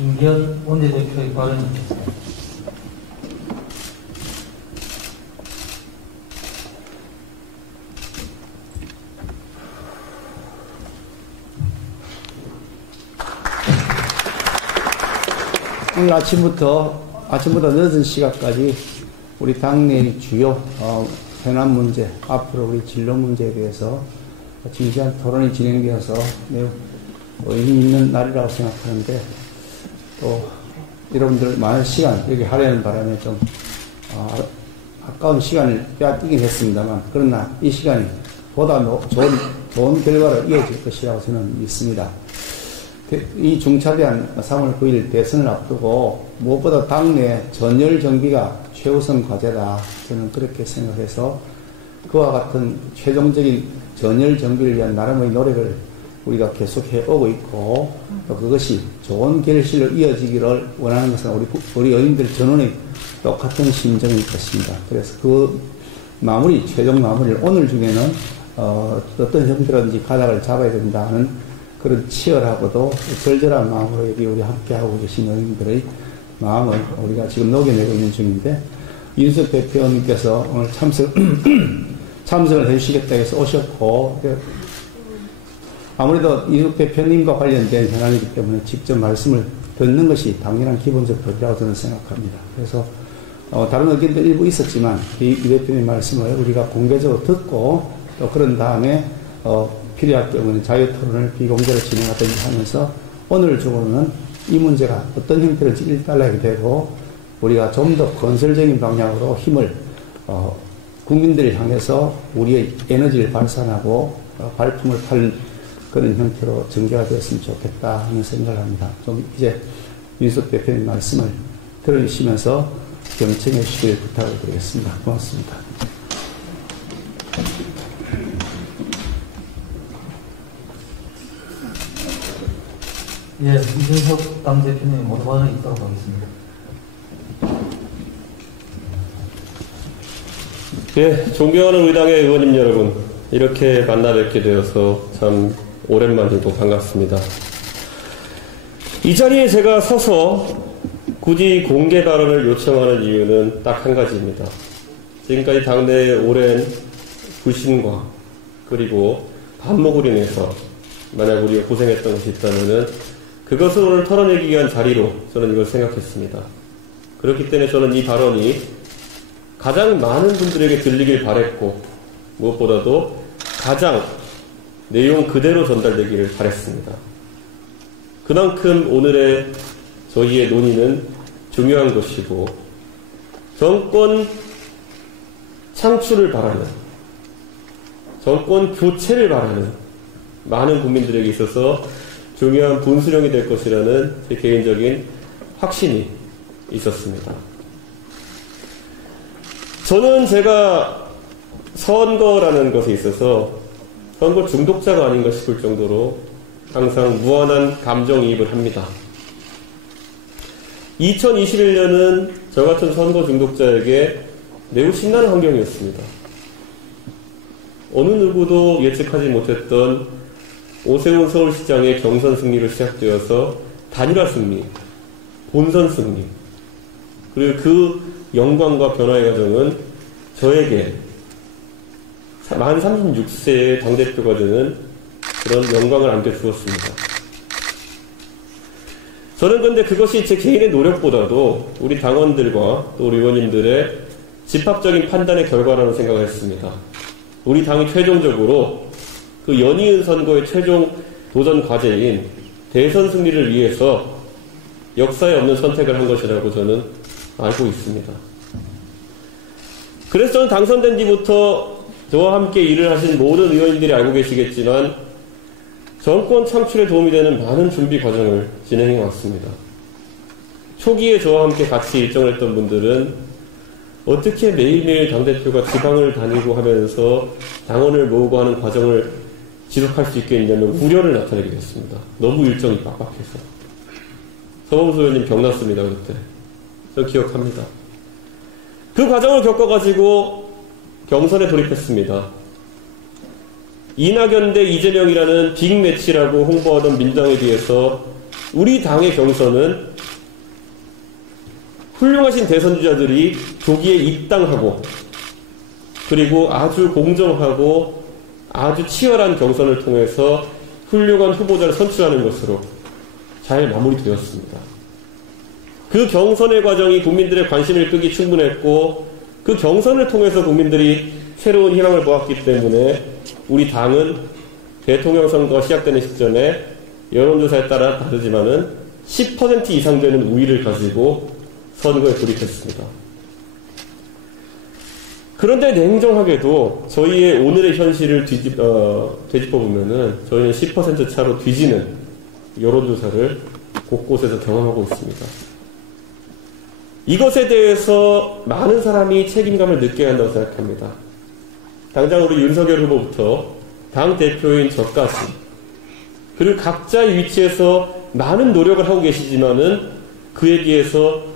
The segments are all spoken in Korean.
김기현 원내대표의 발언입니다. 오늘 아침부터 늦은 시간까지 우리 당내의 주요 현안 문제, 앞으로 우리 진로 문제에 대해서 진지한 토론이 진행되어서 매우 의미 있는 날이라고 생각하는데, 또 여러분들 많은 시간 여기 하려는 바람에 좀 아까운 시간을 빼앗기긴 했습니다만, 그러나 이 시간이 보다 좋은 결과로 이어질 것이라고 저는 믿습니다. 이 중차대한 3월 9일 대선을 앞두고 무엇보다 당내 전열 정비가 최우선 과제다, 저는 그렇게 생각해서 그와 같은 최종적인 전열 정비를 위한 나름의 노력을 우리가 계속해 오고 있고, 또 그것이 좋은 결실로 이어지기를 원하는 것은 우리 의원들 전원의 똑같은 심정일 것입니다. 그래서 그 최종 마무리를 오늘 중에는 어떤 형태로든지 가닥을 잡아야 된다 하는 그런 치열하고도 절절한 마음으로 여기 우리 함께하고 계신 의원들의 마음을 우리가 지금 녹여내고 있는 중인데, 윤석 대표님께서 오늘 참석을 해주시겠다 해서 오셨고, 아무래도 윤석 대표님과 관련된 현안이기 때문에 직접 말씀을 듣는 것이 당연한 기본적 도리라고 저는 생각합니다. 그래서 다른 의견도 일부 있었지만 이 대표님 말씀을 우리가 공개적으로 듣고, 또 그런 다음에 필요할 경우는 자유토론을 비공개로 진행하든지 하면서 오늘 중으로는 이 문제가 어떤 형태로든지 일단락이 되고, 우리가 좀 더 건설적인 방향으로 힘을 국민들을 향해서 우리의 에너지를 발산하고 발품을 팔는 그런 형태로 전개가 되었으면 좋겠다 하는 생각을 합니다. 좀 이제 윤석 대표님 말씀을 들어주시면서 경청해 주시길 부탁을 드리겠습니다. 고맙습니다. 예, 이준석 당대표님 모두 발언이 있도록 하겠습니다. 예, 존경하는 우리 당의 의원님 여러분, 이렇게 만나 뵙게 되어서 참 오랜만이고 반갑습니다. 이 자리에 제가 서서 굳이 공개 발언을 요청하는 이유는 딱 한 가지입니다. 지금까지 당내의 오랜 불신과 그리고 반목으로 인해서 만약 우리가 고생했던 것이 있다면은 그것을 오늘 털어내기 위한 자리로 저는 이걸 생각했습니다. 그렇기 때문에 저는 이 발언이 가장 많은 분들에게 들리길 바랬고, 무엇보다도 가장 내용 그대로 전달되기를 바랬습니다. 그만큼 오늘의 저희의 논의는 중요한 것이고, 정권 창출을 바라는, 정권 교체를 바라는 많은 국민들에게 있어서 중요한 분수령이 될 것이라는 제 개인적인 확신이 있었습니다. 저는 제가 선거라는 것에 있어서 선거 중독자가 아닌가 싶을 정도로 항상 무한한 감정이입을 합니다. 2021년은 저 같은 선거 중독자에게 매우 신나는 환경이었습니다. 어느 누구도 예측하지 못했던 오세훈 서울시장의 경선 승리로 시작되어서 단일화 승리, 본선 승리, 그리고 그 영광과 변화의 과정은 저에게 만 36세의 당대표가 되는 그런 영광을 안겨주었습니다. 저는 근데 그것이 제 개인의 노력보다도 우리 당원들과 또 우리 의원님들의 집합적인 판단의 결과라는 생각을 했습니다. 우리 당이 최종적으로 그 연이은 선거의 최종 도전 과제인 대선 승리를 위해서 역사에 없는 선택을 한 것이라고 저는 알고 있습니다. 그래서 저는 당선된 뒤부터 저와 함께 일을 하신 모든 의원님들이 알고 계시겠지만 정권 창출에 도움이 되는 많은 준비 과정을 진행해 왔습니다. 초기에 저와 함께 같이 일정을 했던 분들은 어떻게 매일매일 당대표가 지방을 다니고 하면서 당원을 모으고 하는 과정을 지속할 수 있겠냐면 우려를 나타내게 됐습니다. 너무 일정이 빡빡해서. 서범수 의원님 병났습니다, 그때. 저 기억합니다. 그 과정을 겪어가지고 경선에 돌입했습니다. 이낙연 대 이재명이라는 빅매치라고 홍보하던 민주당에 비해서 우리 당의 경선은 훌륭하신 대선주자들이 조기에 입당하고 그리고 아주 공정하고 아주 치열한 경선을 통해서 훌륭한 후보자를 선출하는 것으로 잘 마무리되었습니다. 그 경선의 과정이 국민들의 관심을 끄기 충분했고 그 경선을 통해서 국민들이 새로운 희망을 보았기 때문에 우리 당은 대통령 선거가 시작되는 시점에 여론조사에 따라 다르지만은 10% 이상 되는 우위를 가지고 선거에 돌입했습니다. 그런데 냉정하게도 저희의 오늘의 현실을 되짚어보면은 저희는 10% 차로 뒤지는 여론조사를 곳곳에서 경험하고 있습니다. 이것에 대해서 많은 사람이 책임감을 느껴야 한다고 생각합니다. 당장 우리 윤석열 후보부터 당 대표인 저까지 그리고 각자의 위치에서 많은 노력을 하고 계시지만은 그에 비해서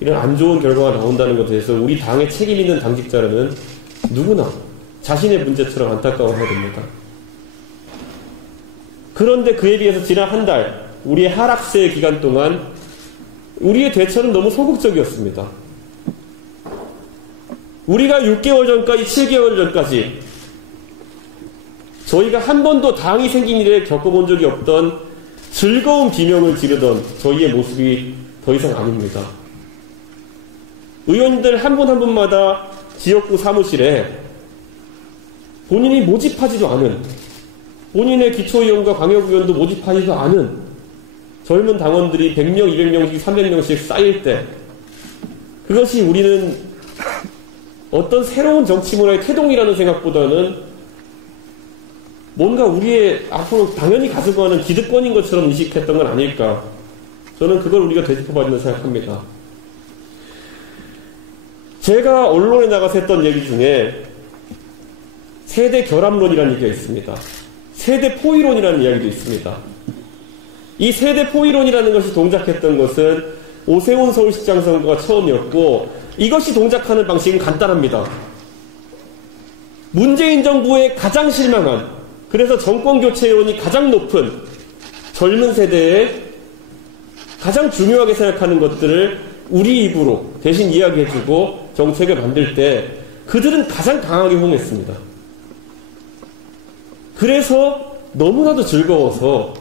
이런 안 좋은 결과가 나온다는 것에 대해서 우리 당에 책임 있는 당직자라면 누구나 자신의 문제처럼 안타까워해야 됩니다. 그런데 그에 비해서 지난 한 달 우리의 하락세 기간 동안 우리의 대처는 너무 소극적이었습니다. 우리가 6개월 전까지 7개월 전까지 저희가 한 번도 당이 생긴 일에 겪어본 적이 없던 즐거운 비명을 지르던 저희의 모습이 더 이상 아닙니다. 의원들 한 분 한 분마다 지역구 사무실에 본인이 모집하지도 않은 본인의 기초의원과 광역의원도 모집하지도 않은 젊은 당원들이 100명, 200명씩, 300명씩 쌓일 때 그것이 우리는 어떤 새로운 정치 문화의 태동이라는 생각보다는 뭔가 우리의 앞으로 당연히 가지고 가는 기득권인 것처럼 인식했던 건 아닐까. 저는 그걸 우리가 되짚어봐야 된다고 생각합니다. 제가 언론에 나가서 했던 얘기 중에 세대 결합론이라는 얘기가 있습니다. 세대 포위론이라는 이야기도 있습니다. 이 세대 포위론이라는 것이 동작했던 것은 오세훈 서울시장 선거가 처음이었고 이것이 동작하는 방식은 간단합니다. 문재인 정부에 가장 실망한 그래서 정권교체론이 가장 높은 젊은 세대에 가장 중요하게 생각하는 것들을 우리 입으로 대신 이야기해주고 정책을 만들 때 그들은 가장 강하게 호응했습니다. 그래서 너무나도 즐거워서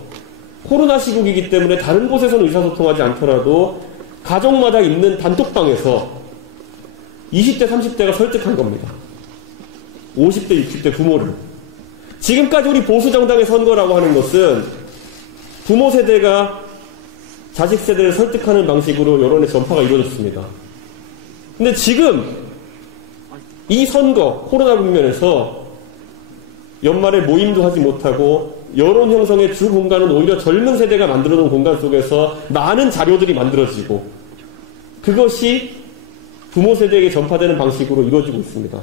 코로나 시국이기 때문에 다른 곳에서는 의사소통하지 않더라도 가족마다 있는 단톡방에서 20대, 30대가 설득한 겁니다. 50대, 60대 부모를. 지금까지 우리 보수정당의 선거라고 하는 것은 부모 세대가 자식 세대를 설득하는 방식으로 여론의 전파가 이루어졌습니다. 근데 지금 이 선거, 코로나 국면에서 연말에 모임도 하지 못하고 여론 형성의 주 공간은 오히려 젊은 세대가 만들어놓은 공간 속에서 많은 자료들이 만들어지고 그것이 부모 세대에게 전파되는 방식으로 이루어지고 있습니다.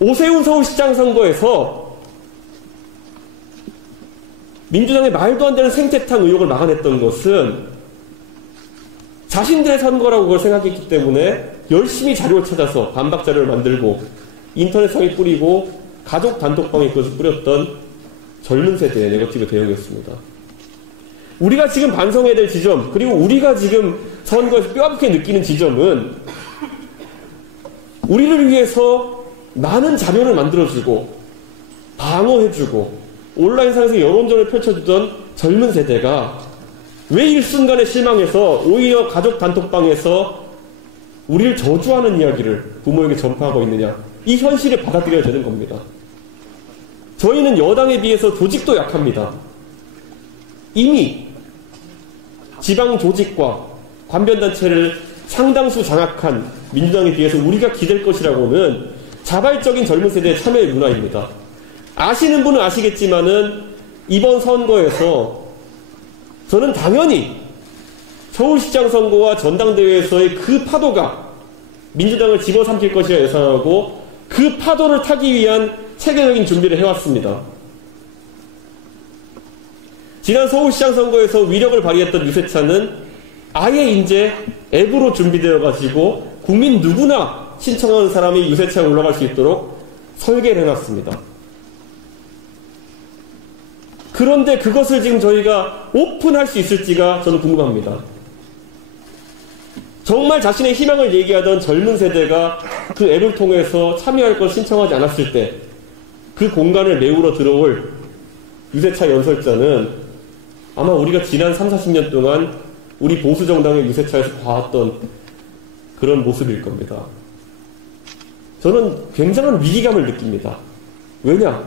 오세훈 서울시장 선거에서 민주당의 말도 안 되는 생태탕 의혹을 막아냈던 것은 자신들의 선거라고 그걸 생각했기 때문에 열심히 자료를 찾아서 반박 자료를 만들고 인터넷상에 뿌리고 가족 단톡방에 그것을 뿌렸던 젊은 세대의 네거티브 대응이었습니다. 우리가 지금 반성해야 될 지점 그리고 우리가 지금 선거에서 뼈아프게 느끼는 지점은 우리를 위해서 많은 자료를 만들어주고 방어해주고 온라인상에서 여론전을 펼쳐주던 젊은 세대가 왜 일순간에 실망해서 오히려 가족 단톡방에서 우리를 저주하는 이야기를 부모에게 전파하고 있느냐. 이 현실을 받아들여야 되는 겁니다. 저희는 여당에 비해서 조직도 약합니다. 이미 지방 조직과 관변단체를 상당수 장악한 민주당에 비해서 우리가 기댈 것이라고는 자발적인 젊은 세대의 참여의 문화입니다. 아시는 분은 아시겠지만은 이번 선거에서 저는 당연히 서울시장 선거와 전당대회에서의 그 파도가 민주당을 집어삼킬 것이라 예상하고 그 파도를 타기 위한 체계적인 준비를 해왔습니다. 지난 서울시장 선거에서 위력을 발휘했던 유세차는 아예 이제 앱으로 준비되어가지고 국민 누구나 신청하는 사람이 유세차에 올라갈 수 있도록 설계를 해놨습니다. 그런데 그것을 지금 저희가 오픈할 수 있을지가 저는 궁금합니다. 정말 자신의 희망을 얘기하던 젊은 세대가 그 앱을 통해서 참여할 걸 신청하지 않았을 때 그 공간을 메우러 들어올 유세차 연설자는 아마 우리가 지난 3, 40년 동안 우리 보수 정당의 유세차에서 봐왔던 그런 모습일 겁니다. 저는 굉장한 위기감을 느낍니다. 왜냐?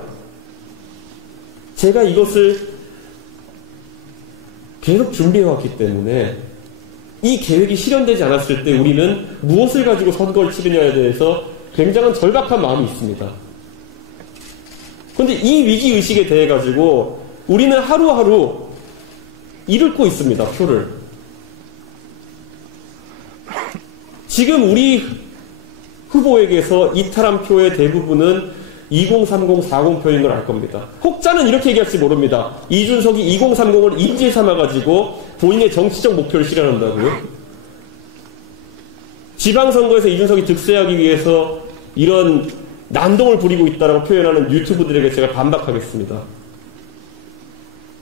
제가 이것을 계속 준비해왔기 때문에 이 계획이 실현되지 않았을 때 우리는 무엇을 가지고 선거를 치르냐에 대해서 굉장한 절박한 마음이 있습니다. 그런데 이 위기의식에 대해 가지고 우리는 하루하루 잃고 있습니다. 표를. 지금 우리 후보에게서 이탈한 표의 대부분은 2030, 40표인 걸 알 겁니다. 혹자는 이렇게 얘기할지 모릅니다. 이준석이 2030을 인질 삼아가지고 본인의 정치적 목표를 실현한다고요? 지방선거에서 이준석이 득세하기 위해서 이런 난동을 부리고 있다라고 표현하는 유튜브들에게 제가 반박하겠습니다.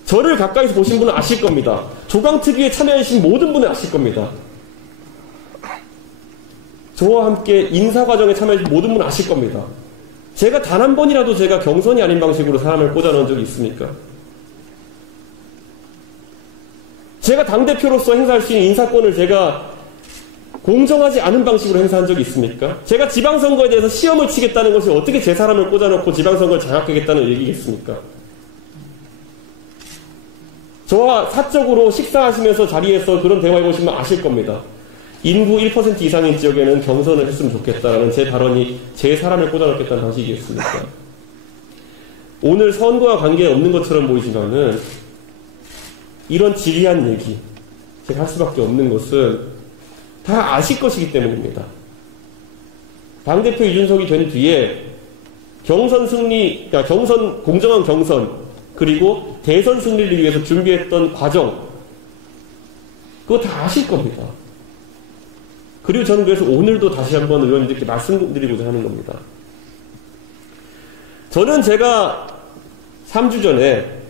저를 가까이서 보신 분은 아실 겁니다. 조강특위에 참여하신 모든 분은 아실 겁니다. 저와 함께 인사과정에 참여하신 모든 분은 아실 겁니다. 제가 단 한 번이라도 제가 경선이 아닌 방식으로 사람을 꽂아놓은 적이 있습니까? 제가 당대표로서 행사할 수 있는 인사권을 제가 공정하지 않은 방식으로 행사한 적이 있습니까? 제가 지방선거에 대해서 시험을 치겠다는 것이 어떻게 제 사람을 꽂아놓고 지방선거를 장악하겠다는 얘기겠습니까? 저와 사적으로 식사하시면서 자리에서 그런 대화해보시면 아실 겁니다. 인구 1% 이상인 지역에는 경선을 했으면 좋겠다라는 제 발언이 제 사람을 꽂아놓겠다는 방식이겠습니까? 오늘 선거와 관계없는 것처럼 보이지만은 이런 지리한 얘기 제가 할 수밖에 없는 것은 다 아실 것이기 때문입니다. 당대표 이준석이 된 뒤에 경선 승리, 그러니까 경선, 공정한 경선, 그리고 대선 승리를 위해서 준비했던 과정, 그거 다 아실 겁니다. 그리고 저는 그래서 오늘도 다시 한번 의원님들께 말씀드리고자 하는 겁니다. 저는 제가 3주 전에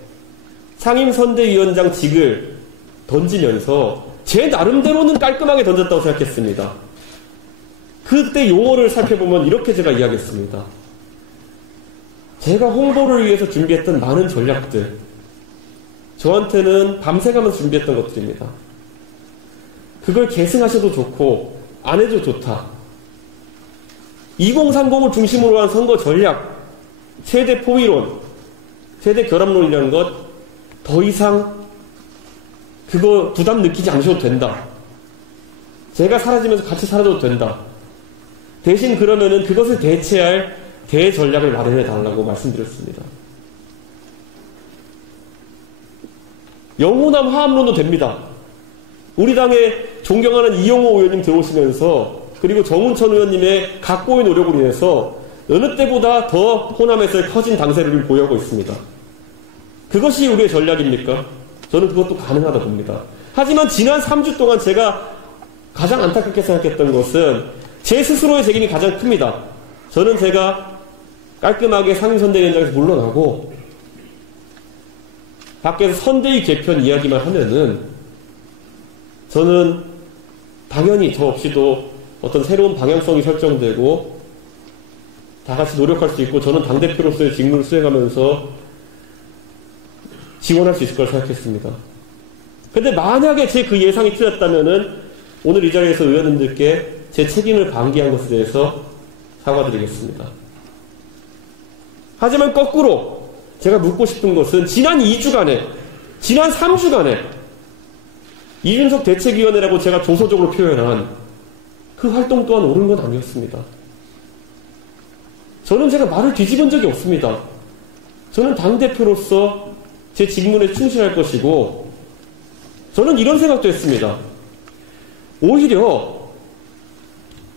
상임선대위원장 직을 던지면서 제 나름대로는 깔끔하게 던졌다고 생각했습니다. 그때 용어를 살펴보면 이렇게 제가 이야기했습니다. 제가 홍보를 위해서 준비했던 많은 전략들, 저한테는 밤새가면서 준비했던 것들입니다. 그걸 계승하셔도 좋고 안 해도 좋다. 2030을 중심으로 한 선거 전략, 최대 포위론, 최대 결합론이라는 것 더 이상 그거 부담 느끼지 않으셔도 된다. 제가 사라지면서 같이 사라져도 된다. 대신 그러면은 그것을 대체할 대전략을 마련해 달라고 말씀드렸습니다. 영호남 화합론도 됩니다. 우리 당에 존경하는 이용호 의원님 들어오시면서 그리고 정운천 의원님의 각고의 노력으로 인해서 어느 때보다 더 호남에서의 커진 당세를 보유하고 있습니다. 그것이 우리의 전략입니까? 저는 그것도 가능하다 봅니다. 하지만 지난 3주 동안 제가 가장 안타깝게 생각했던 것은 제 스스로의 책임이 가장 큽니다. 저는 제가 깔끔하게 상임선대위원장에서 물러나고 밖에서 선대위 개편 이야기만 하면은 저는 당연히 저 없이도 어떤 새로운 방향성이 설정되고 다 같이 노력할 수 있고 저는 당대표로서의 직무를 수행하면서 지원할 수 있을 거라 생각했습니다. 근데 만약에 제 그 예상이 틀렸다면은 오늘 이 자리에서 의원님들께 제 책임을 방기한 것에 대해서 사과드리겠습니다. 하지만 거꾸로 제가 묻고 싶은 것은 지난 2주간에, 지난 3주간에 이준석 대책위원회라고 제가 조소적으로 표현한 그 활동 또한 옳은 건 아니었습니다. 저는 제가 말을 뒤집은 적이 없습니다. 저는 당대표로서 제 직문에 충실할 것이고 저는 이런 생각도 했습니다. 오히려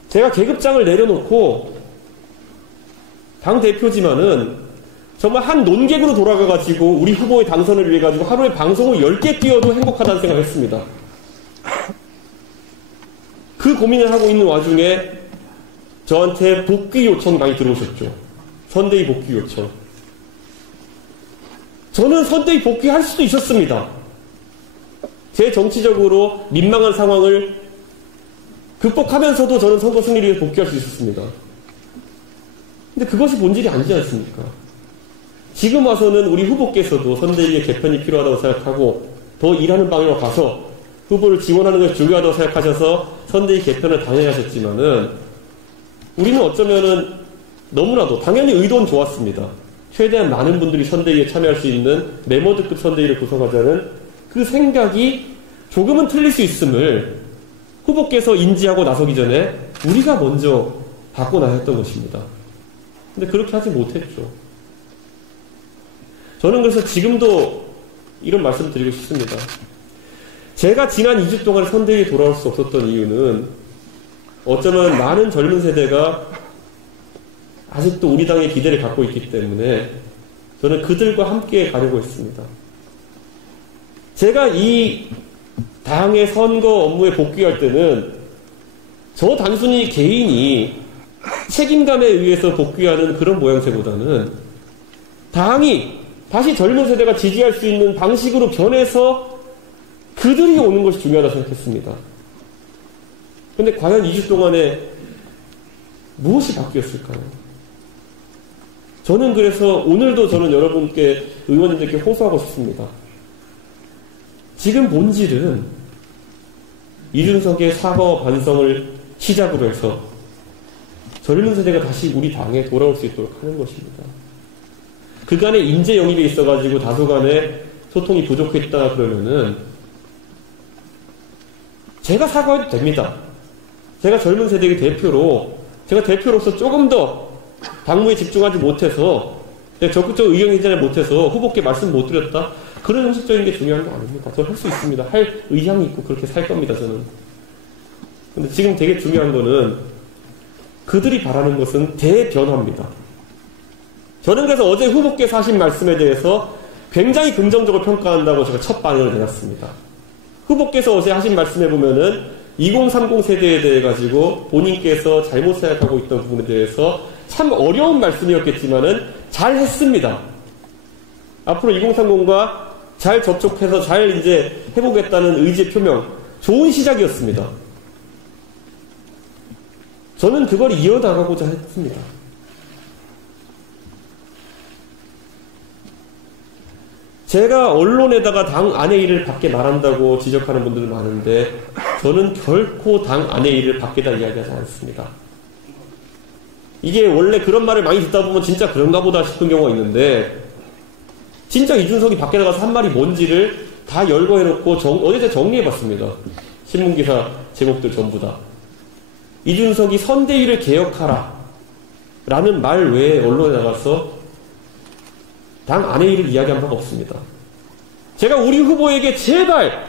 제가 계급장을 내려놓고 당대표지만은 정말 한 논객으로 돌아가가지고 우리 후보의 당선을 위해 가지고 하루에 방송을 10개 띄워도 행복하다는 생각을 했습니다. 그 고민을 하고 있는 와중에 저한테 복귀 요청 많이 들어오셨죠. 선대위 복귀 요청. 저는 선대위 복귀할 수도 있었습니다. 제 정치적으로 민망한 상황을 극복하면서도 저는 선거 승리를 위해 복귀할 수 있었습니다. 근데 그것이 본질이 아니지 않습니까? 지금 와서는 우리 후보께서도 선대위의 개편이 필요하다고 생각하고 더 일하는 방향으로 가서 후보를 지원하는 것이 중요하다고 생각하셔서 선대위 개편을 당연하셨지만은 우리는 어쩌면은 너무나도 당연히 의도는 좋았습니다. 최대한 많은 분들이 선대위에 참여할 수 있는 메모드급 선대위를 구성하자는 그 생각이 조금은 틀릴 수 있음을 후보께서 인지하고 나서기 전에 우리가 먼저 바꿔 나섰던 것입니다. 근데 그렇게 하지 못했죠. 저는 그래서 지금도 이런 말씀 드리고 싶습니다. 제가 지난 2주 동안 선대위에 돌아올 수 없었던 이유는 어쩌면 많은 젊은 세대가 아직도 우리 당의 기대를 갖고 있기 때문에 저는 그들과 함께 가려고 했습니다. 제가 이 당의 선거 업무에 복귀할 때는 저 단순히 개인이 책임감에 의해서 복귀하는 그런 모양새보다는 당이 다시 젊은 세대가 지지할 수 있는 방식으로 변해서 그들이 오는 것이 중요하다고 생각했습니다. 그런데 과연 2주 동안에 무엇이 바뀌었을까요? 저는 그래서 오늘도 저는 여러분께 의원님들께 호소하고 싶습니다. 지금 본질은 이준석의 사과 반성을 시작으로 해서 젊은 세대가 다시 우리 당에 돌아올 수 있도록 하는 것입니다. 그간의 인재 영입에 있어가지고 다소간의 소통이 부족했다 그러면은 제가 사과해도 됩니다. 제가 젊은 세대의 대표로 제가 대표로서 조금 더 당무에 집중하지 못해서 적극적으로 의견 개진을 못해서 후보께 말씀 못 드렸다. 그런 형식적인 게 중요한 거 아닙니다. 저는 할 수 있습니다. 할 의향이 있고 그렇게 살 겁니다. 저는. 근데 지금 되게 중요한 거는 그들이 바라는 것은 대변화입니다. 저는 그래서 어제 후보께서 하신 말씀에 대해서 굉장히 긍정적으로 평가한다고 제가 첫 반응을 내놨습니다. 후보께서 어제 하신 말씀에 보면은 2030 세대에 대해 가지고 본인께서 잘못 생각하고 있던 부분에 대해서 참 어려운 말씀이었겠지만은 잘 했습니다. 앞으로 2030과 잘 접촉해서 잘 이제 해보겠다는 의지의 표명, 좋은 시작이었습니다. 저는 그걸 이어나가고자 했습니다. 제가 언론에다가 당 안의 일을 밖에 말한다고 지적하는 분들은 많은데 저는 결코 당 안의 일을 밖에다 이야기하지 않습니다. 이게 원래 그런 말을 많이 듣다 보면 진짜 그런가 보다 싶은 경우가 있는데 진짜 이준석이 밖에 나가서 한 말이 뭔지를 다 열거해놓고 어제 제가 정리해봤습니다. 신문기사 제목들 전부 다. 이준석이 선대위를 개혁하라 라는 말 외에 언론에 나가서 당 안의 일을 이야기한 바가 없습니다. 제가 우리 후보에게 제발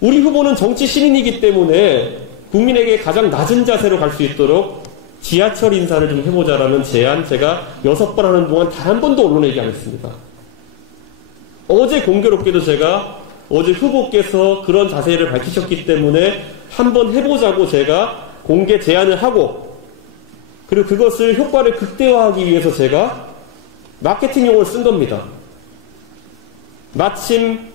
우리 후보는 정치 신인이기 때문에 국민에게 가장 낮은 자세로 갈 수 있도록 지하철 인사를 좀 해보자라는 제안 제가 6번 하는 동안 단 한 번도 언론에 얘기 안 했습니다. 어제 공교롭게도 제가 어제 후보께서 그런 자세를 밝히셨기 때문에 한번 해보자고 제가 공개 제안을 하고 그리고 그것을 효과를 극대화하기 위해서 제가 마케팅 용어를 쓴 겁니다. 마침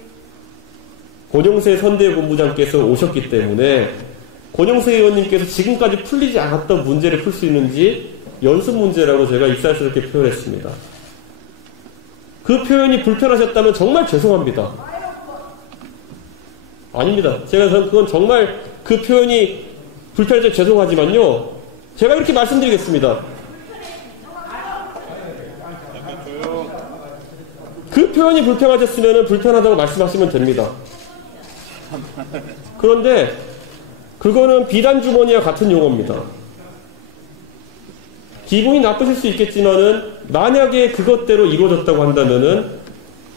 권영세 선대본부장께서 오셨기 때문에 권영세 의원님께서 지금까지 풀리지 않았던 문제를 풀 수 있는지 연습 문제라고 제가 익살스럽게 표현했습니다. 그 표현이 불편하셨다면 정말 죄송합니다. 아닙니다. 그건 정말 그 표현이 불편해서 죄송하지만요. 제가 이렇게 말씀드리겠습니다. 그 표현이 불편하셨으면 불편하다고 말씀하시면 됩니다. 그런데 그거는 비단주머니와 같은 용어입니다. 기분이 나쁘실 수 있겠지만은 만약에 그것대로 이루어졌다고 한다면은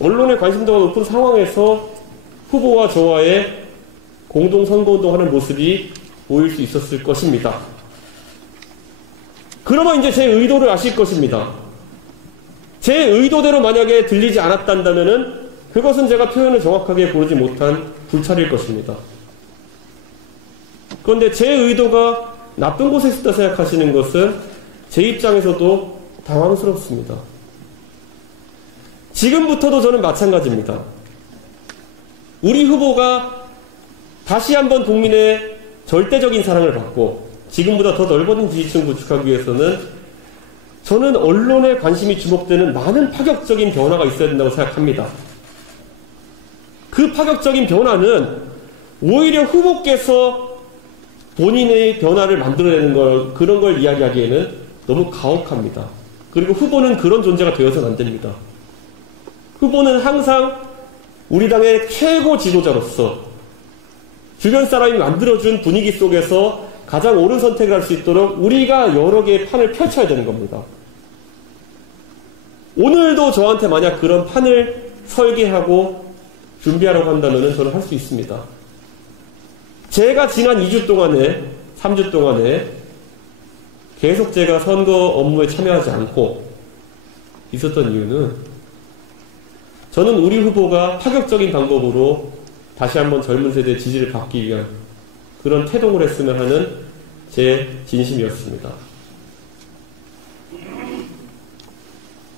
언론의 관심도가 높은 상황에서 후보와 저와의 공동 선거운동하는 모습이 보일 수 있었을 것입니다. 그러면 이제 제 의도를 아실 것입니다. 제 의도대로 만약에 들리지 않았단다면은 그것은 제가 표현을 정확하게 고르지 못한 불찰일 것입니다. 그런데 제 의도가 나쁜 곳에 있었다 생각하시는 것은 제 입장에서도 당황스럽습니다. 지금부터도 저는 마찬가지입니다. 우리 후보가 다시 한번 국민의 절대적인 사랑을 받고 지금보다 더 넓어진 지지층 구축하기 위해서는 저는 언론의 관심이 주목되는 많은 파격적인 변화가 있어야 된다고 생각합니다. 그 파격적인 변화는 오히려 후보께서 본인의 변화를 만들어내는 그런 걸 이야기하기에는 너무 가혹합니다. 그리고 후보는 그런 존재가 되어서는 안 됩니다. 후보는 항상 우리 당의 최고 지도자로서 주변 사람이 만들어준 분위기 속에서 가장 옳은 선택을 할 수 있도록 우리가 여러 개의 판을 펼쳐야 되는 겁니다. 오늘도 저한테 만약 그런 판을 설계하고 준비하라고 한다면 저는 할 수 있습니다. 제가 지난 2주 동안에, 3주 동안에 계속 제가 선거 업무에 참여하지 않고 있었던 이유는 저는 우리 후보가 파격적인 방법으로 다시 한번 젊은 세대의 지지를 받기 위한 그런 태동을 했으면 하는 제 진심이었습니다.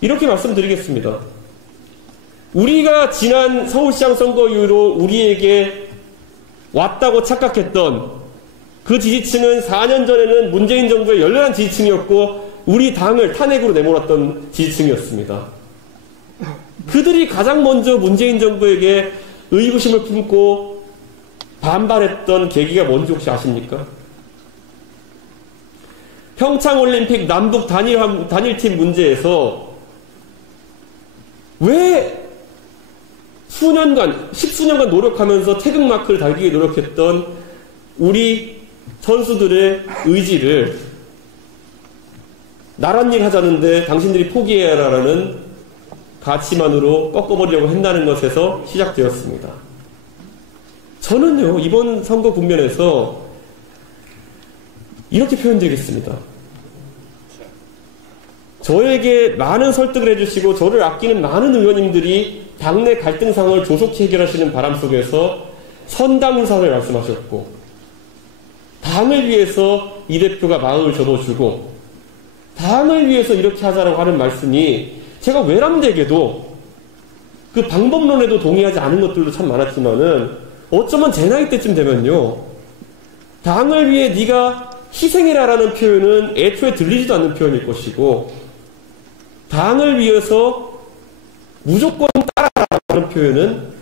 이렇게 말씀드리겠습니다. 우리가 지난 서울시장 선거 이후로 우리에게 왔다고 착각했던 그 지지층은 4년 전에는 문재인 정부의 열렬한 지지층이었고 우리 당을 탄핵으로 내몰았던 지지층이었습니다. 그들이 가장 먼저 문재인 정부에게 의구심을 품고 반발했던 계기가 뭔지 혹시 아십니까? 평창올림픽 남북 단일팀 문제에서 왜 십수년간 노력하면서 태극마크를 달기 위해 노력했던 우리 선수들의 의지를 나란 일 하자는데 당신들이 포기해라라는 가치만으로 꺾어버리려고 한다는 것에서 시작되었습니다. 저는요, 이번 선거 국면에서 이렇게 표현드리겠습니다. 저에게 많은 설득을 해주시고 저를 아끼는 많은 의원님들이 당내 갈등 상황을 조속히 해결하시는 바람 속에서 선당후사를 말씀하셨고 당을 위해서 이 대표가 마음을 접어주고 당을 위해서 이렇게 하자라고 하는 말씀이 제가 외람되게도 그 방법론에도 동의하지 않은 것들도 참 많았지만은 어쩌면 제 나이 때쯤 되면요 당을 위해 네가 희생해라라는 표현은 애초에 들리지도 않는 표현일 것이고 당을 위해서 무조건 따라라는 표현은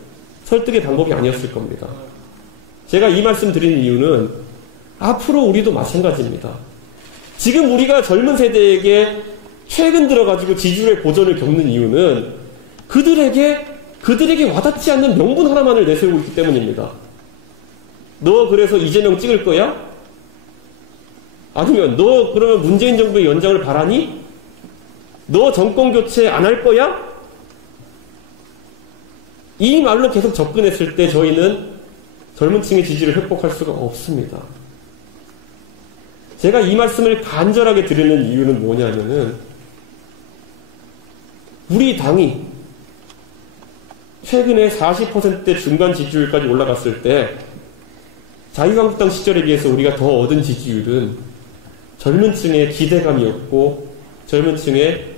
설득의 방법이 아니었을 겁니다. 제가 이 말씀 드리는 이유는 앞으로 우리도 마찬가지입니다. 지금 우리가 젊은 세대에게 최근 들어가지고 지지율의 고전을 겪는 이유는 그들에게 와닿지 않는 명분 하나만을 내세우고 있기 때문입니다. 너 그래서 이재명 찍을 거야? 아니면 너 그러면 문재인 정부의 연장을 바라니? 너 정권 교체 안 할 거야? 이 말로 계속 접근했을 때 저희는 젊은 층의 지지를 획복할 수가 없습니다. 제가 이 말씀을 간절하게 드리는 이유는 뭐냐면은 우리 당이 최근에 40%대 중간 지지율까지 올라갔을 때 자유한국당 시절에 비해서 우리가 더 얻은 지지율은 젊은 층의 기대감이었고 젊은 층의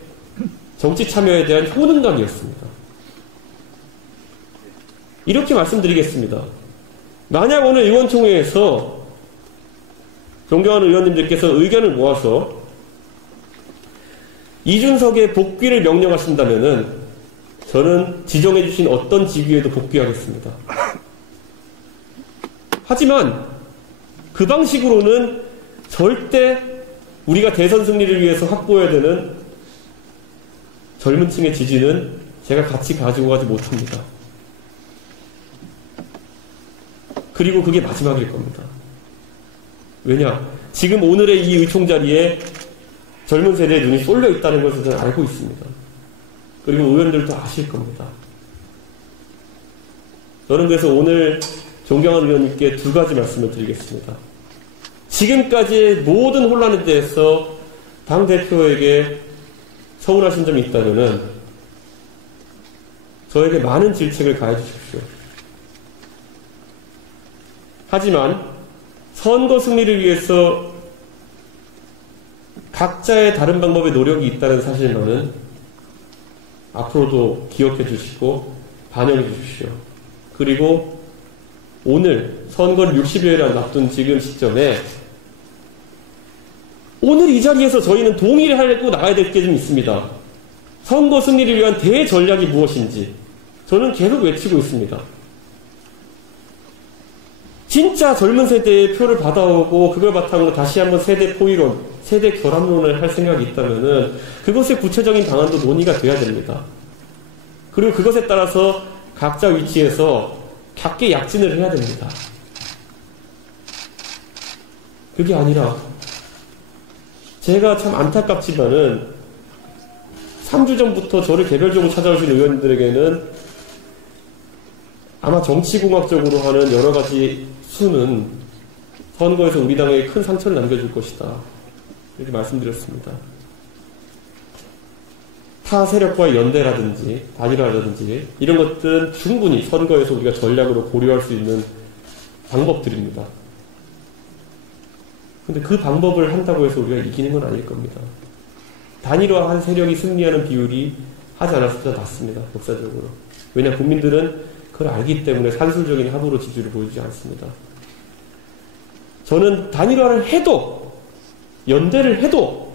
정치 참여에 대한 효능감이었습니다. 이렇게 말씀드리겠습니다. 만약 오늘 의원총회에서 존경하는 의원님들께서 의견을 모아서 이준석의 복귀를 명령하신다면은 저는 지정해 주신 어떤 직위에도 복귀하겠습니다. 하지만 그 방식으로는 절대 우리가 대선 승리를 위해서 확보해야 되는 젊은 층의 지지는 제가 같이 가지고 가지 못합니다. 그리고 그게 마지막일 겁니다. 왜냐? 지금 오늘의 이 의총 자리에 젊은 세대의 눈이 쏠려 있다는 것을 저는 알고 있습니다. 그리고 의원들도 아실 겁니다. 저는 그래서 오늘 존경하는 의원님께 두 가지 말씀을 드리겠습니다. 지금까지의 모든 혼란에 대해서 당대표에게 서운하신 점이 있다면 저에게 많은 질책을 가해 주십시오. 하지만 선거 승리를 위해서 각자의 다른 방법의 노력이 있다는 사실만은 앞으로도 기억해 주시고 반영해 주십시오. 그리고 오늘 선거를 60여일 앞둔 지금 시점에 오늘 이 자리에서 저희는 동의를 하고 나가야 될 게 좀 있습니다. 선거 승리를 위한 대전략이 무엇인지 저는 계속 외치고 있습니다. 진짜 젊은 세대의 표를 받아오고 그걸 바탕으로 다시 한번 세대 포위론, 세대 결합론을 할 생각이 있다면은 그것의 구체적인 방안도 논의가 돼야 됩니다. 그리고 그것에 따라서 각자 위치에서 각계 약진을 해야 됩니다. 그게 아니라 제가 참 안타깝지만은 3주 전부터 저를 개별적으로 찾아오신 의원님들에게는 아마 정치공학적으로 하는 여러 가지 수는 선거에서 우리 당에 큰 상처를 남겨줄 것이다. 이렇게 말씀드렸습니다. 타 세력과의 연대라든지 단일화라든지 이런 것들은 충분히 선거에서 우리가 전략으로 고려할 수 있는 방법들입니다. 근데 그 방법을 한다고 해서 우리가 이기는 건 아닐 겁니다. 단일화한 세력이 승리하는 비율이 하지 않았을 때 낮습니다. 역사적으로. 왜냐 국민들은 그걸 알기 때문에 산술적인 합으로 지지를 보여주지 않습니다. 저는 단일화를 해도 연대를 해도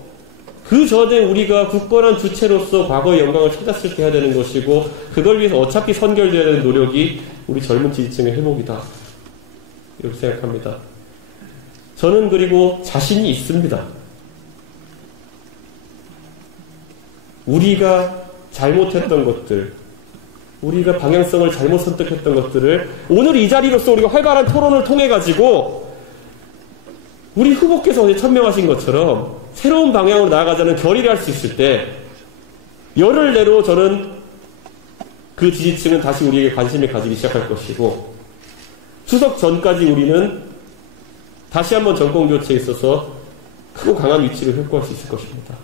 그 전에 우리가 굳건한 주체로서 과거의 영광을 찾았을 때 해야 되는 것이고 그걸 위해서 어차피 선결되어야 되는 노력이 우리 젊은 지지층의 회복이다. 이렇게 생각합니다. 저는 그리고 자신이 있습니다. 우리가 잘못했던 것들, 우리가 방향성을 잘못 선택했던 것들을 오늘 이 자리로서 우리가 활발한 토론을 통해 가지고 우리 후보께서 어제 천명하신 것처럼 새로운 방향으로 나아가자는 결의를 할 수 있을 때 열흘 내로 저는 그 지지층은 다시 우리에게 관심을 가지기 시작할 것이고 추석 전까지 우리는 다시 한번 정권 교체에 있어서 크고 강한 위치를 확보할 수 있을 것입니다.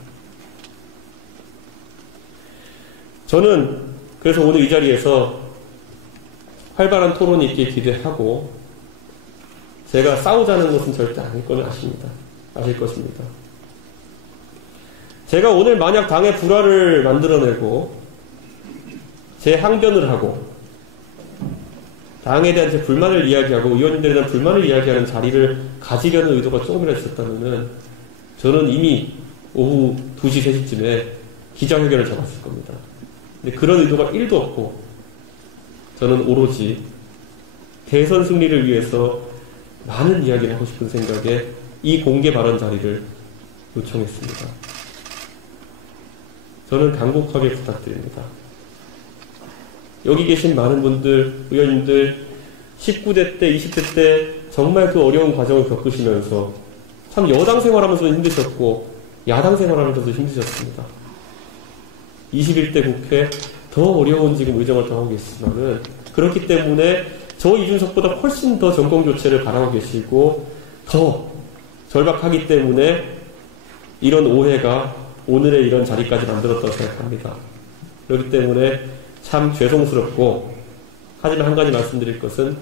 저는 그래서 오늘 이 자리에서 활발한 토론이 있길 기대하고 제가 싸우자는 것은 절대 아닐 건 아실 것입니다. 제가 오늘 만약 당의 불화를 만들어내고 제 항변을 하고 당에 대한 제 불만을 이야기하고 의원님들에 대한 불만을 이야기하는 자리를 가지려는 의도가 조금이라도 있었다면 저는 이미 오후 2시, 3시쯤에 기자회견을 잡았을 겁니다. 근데 그런 의도가 1도 없고 저는 오로지 대선 승리를 위해서 많은 이야기를 하고 싶은 생각에 이 공개 발언 자리를 요청했습니다. 저는 간곡하게 부탁드립니다. 여기 계신 많은 분들, 의원님들 19대 때, 20대 때 정말 그 어려운 과정을 겪으시면서 참 여당 생활하면서도 힘드셨고 야당 생활하면서도 힘드셨습니다. 21대 국회 더 어려운 지금 의정을 당하고 계시지만은 그렇기 때문에 저 이준석보다 훨씬 더 정권 교체를 바라고 계시고 더 절박하기 때문에 이런 오해가 오늘의 이런 자리까지 만들었다고 생각합니다. 그렇기 때문에 참 죄송스럽고 하지만 한 가지 말씀드릴 것은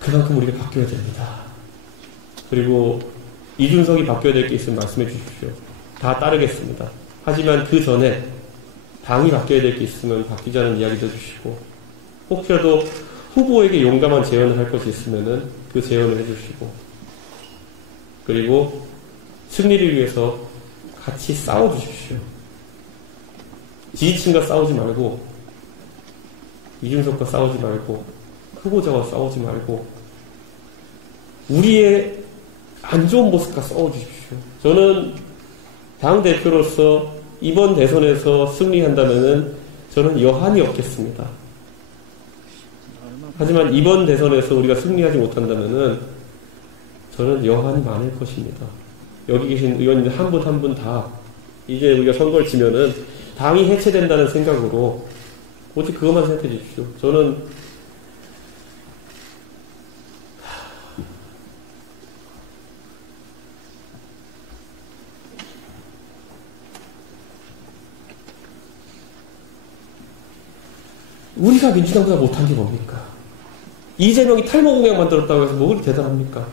그만큼 우리가 바뀌어야 됩니다. 그리고 이준석이 바뀌어야 될 게 있으면 말씀해 주십시오. 다 따르겠습니다. 하지만 그 전에 당이 바뀌어야 될 게 있으면 바뀌자는 이야기도 해주시고 혹시라도 후보에게 용감한 제언을 할 것이 있으면은 그 제언을 해주시고 그리고 승리를 위해서 같이 싸워주십시오. 지지층과 싸우지 말고 이준석과 싸우지 말고 후보자와 싸우지 말고 우리의 안 좋은 모습과 싸워주십시오. 저는 당대표로서 이번 대선에서 승리한다면은 저는 여한이 없겠습니다. 하지만 이번 대선에서 우리가 승리하지 못한다면은 저는 여한이 많을 것입니다. 여기 계신 의원님들 한 분 한 분 다 이제 우리가 선거를 치면은 당이 해체된다는 생각으로 오직 그것만 생각해 주십시오. 저는 우리가 민주당보다 못한 게 뭡니까? 이재명이 탈모 공약 만들었다고 해서 뭐 그렇게 대단합니까?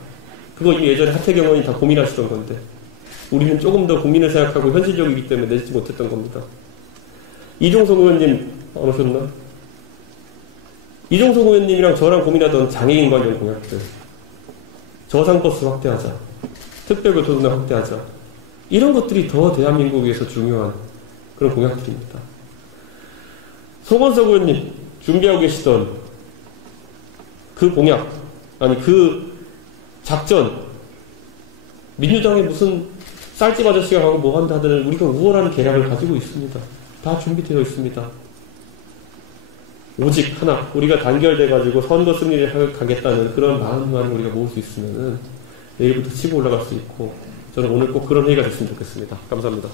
그거 이미 예전에 하태경 의원이 다 고민하시던 건데 우리는 조금 더 국민을 생각하고 현실적이기 때문에 내지 못했던 겁니다. 이종석 의원님 안 오셨나? 이종석 의원님이랑 저랑 고민하던 장애인 관련 공약들, 저상버스 확대하자, 특별교통수단 확대하자, 이런 것들이 더 대한민국에서 중요한 그런 공약들입니다. 송원석 의원님 준비하고 계시던 그 공약, 아니 그 작전, 민주당에 무슨 쌀집 아저씨가 가고 뭐 한다든 우리가 우월한 계략을 가지고 있습니다. 다 준비되어 있습니다. 오직 하나, 우리가 단결돼가지고 선거 승리를 가겠다는 그런 마음만 우리가 모을 수 있으면은 내일부터 치고 올라갈 수 있고, 저는 오늘 꼭 그런 회의가 됐으면 좋겠습니다. 감사합니다.